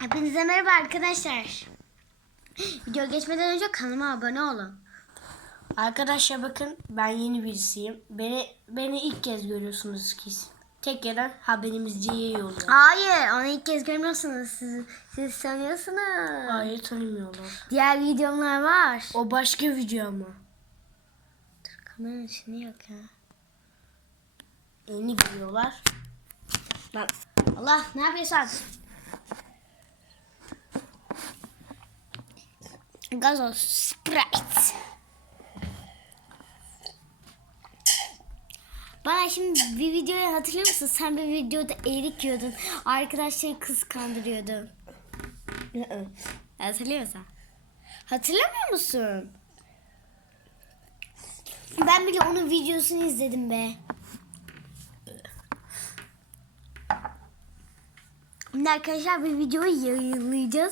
Hepinize merhaba arkadaşlar. Video geçmeden önce kanalıma abone olun. Arkadaşlar bakın ben yeni birisiyim. Beni beni ilk kez görüyorsunuz ki. Tek gelen haberimiz C'ye oluyor. Hayır, onu ilk kez görmüyorsunuz. Siz, siz sanıyorsunuz. Hayır tanımıyorlar. Diğer videomlar var. O başka video ama. Kameranın içinde yok ya. Yeni giriyorlar. Bak. Allah ne yapıyorsun? Gazoz Sprite. Bana şimdi bir videoyu hatırlıyor musun? Sen bir videoda erik yiyordun. Arkadaşları kıskandırıyordun. Hatırlıyor musun? Hatırlamıyor musun? Ben bile onun videosunu izledim be. Şimdi arkadaşlar bir videoyu yayınlayacağız.